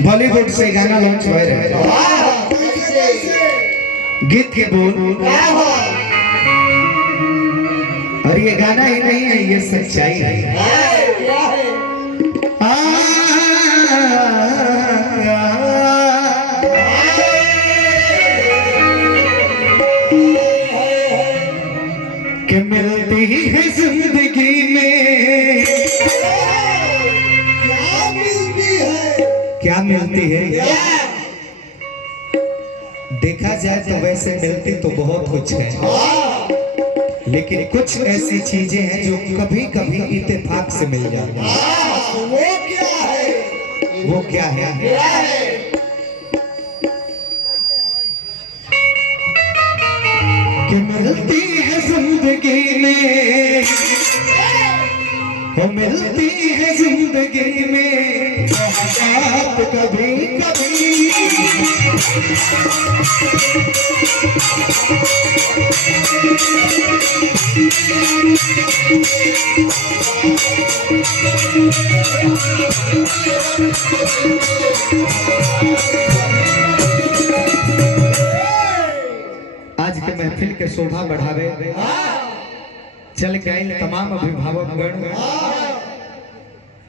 बॉलीवुड से गाना लॉन्च हो रहा है। गीत के बोल और ये गाना ही नहीं है, ये सच्चाई है। कि मिलती है जिंदगी में क्या मिलती है, देखा जाए तो वैसे मिलती तो बहुत कुछ है, लेकिन कुछ ऐसी चीजें हैं जो कभी कभी इत्तेफाक से मिल जाती हैं। वो क्या है? वो क्या है? कि मिलती है जिंदगी में, वो मिलती है जिंदगी में बात कभी कभी। आज के महफिल के शोभा बढ़ावे चल के आए तमाम अभिभावकगण,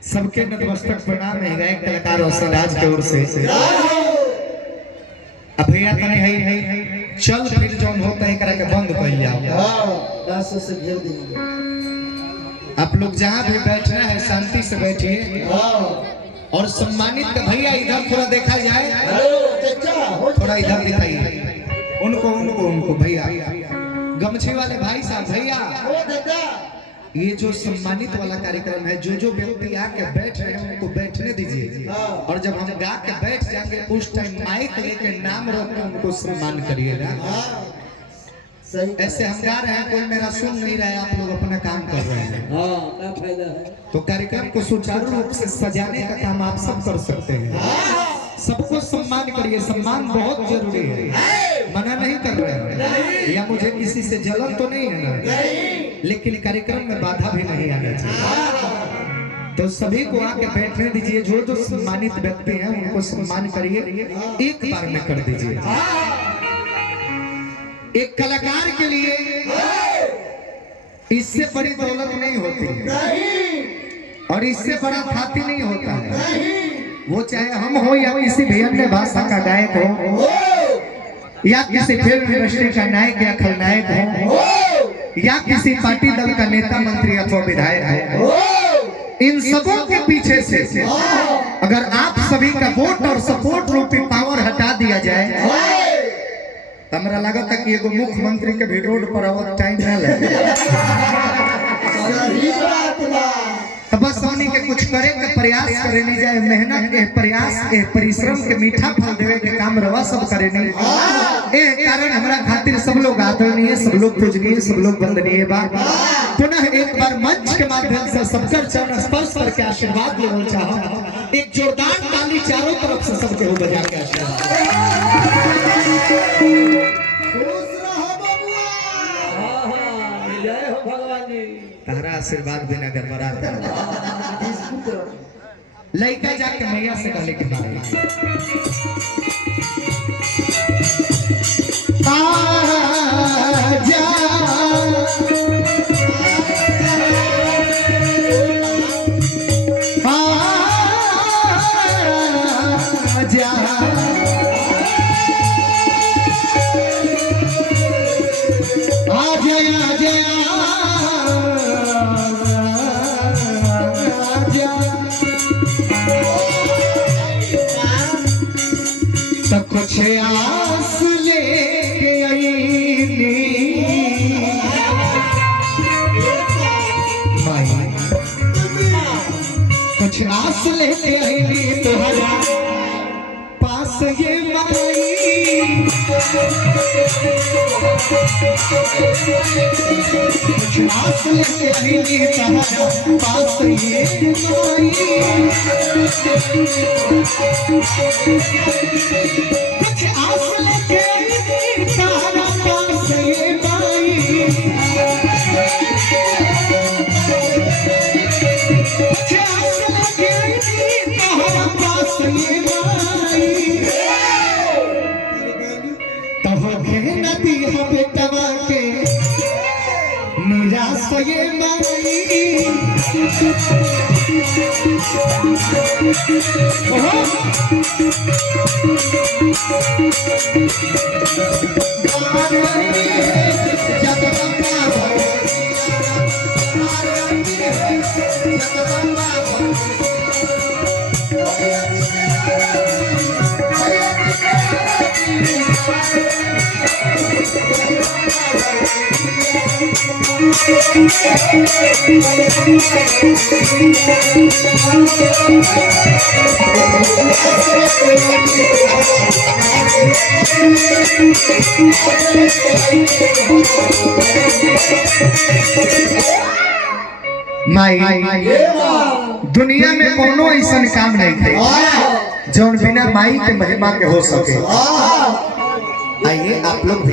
सबके नतमस्तक प्रणाम है। गायक कलाकार और समाज के ओर से भैया तने है चल फिर जौन होता है करा के बंद कर जाओ। 10 से घेर देंगे। आप लोग जहाँ भी बैठना है शांति से बैठिए और सम्मानित भैया इधर थोड़ा देखा जाए, थोड़ा इधर दिखाइए उनको उनको उनको भैया गमछे वाले भाई साहब भैया। ये जो सम्मानित वाला कार्यक्रम है, जो व्यक्ति आके बैठ रहे हैं उनको बैठने दीजिए और जब हम गा के बैठ जाएंगे उस टाइम माइक लेके नाम रोक के उनको सम्मान करिएगा। ऐसे हम गा रहे हैं, कोई मेरा सुन नहीं रहा है, आप लोग अपना काम कर रहे हैं। क्या फायदा है? तो कार्यक्रम को सुचारू रूप से सजाने का काम आप सब कर सकते हैं। सबको सम्मान करिए, सम्मान बहुत जरूरी है, मना नहीं कर रहे हैं, या मुझे किसी से जलन तो नहीं है ना, लेकिन कार्यक्रम में बाधा भी नहीं आना चाहिए। तो सभी को आके बैठने दीजिए, जो सम्मानित व्यक्ति हैं उनको सम्मान करिए, एक बार में कर दीजिए। एक कलाकार के लिए इससे बड़ी दौलत नहीं होती और इससे बड़ा ख्याति नहीं होता है। वो चाहे हम हो या किसी भी अन्य भाषा का गायक हो, या किसी फिल्म इंडस्ट्री का नायक या खलनायक हो, या किसी पार्टी दल का नेता मंत्री अथवा विधायक हो, इन सबों के पीछे से अगर आप सभी का वोट और सपोर्ट रूपी पावर हटा दिया जाए तो हमरा लगता है कि एगो मुख्यमंत्री के भी रोड पर आवत टाइम ना लगे। तो बस हमनी के कुछ करे के प्रयास करे नहीं जाए, मेहनत के प्रयास के परिश्रम के मीठा फल देवे के काम रवा सब करे नहीं। ए कारण हमरा खातिर सब लोग आदरणीय, सब लोग पूजनीय, सब लोग वंदनीय बा। पुनः एक बार मंच के माध्यम से सबका चरण स्पर्श करके आशीर्वाद लेवल चाहो। एक जोरदार ताली चारों तरफ से सबके हो बजा के आशीर्वाद। जय हो भगवान जी। तारा आशीर्वाद बिना गड़बड़ा लड़का जाके मैया से कहले के बारे कुछ आस लेके आईनी माई, कुछ आस लेके आईनी तुम्हारा पास ये माई। कुछ आस लेके आईनी तुम्हारा पास ये माई। कुछ आस लेके तारा पास ये माई। कुछ आस लेके तारा पास ये माई। सोये माई ओहो माई दुनिया में कोनो ऐसा काम नहीं है जो बिना माई के महिमा के हो सके। आइए आप लोग भी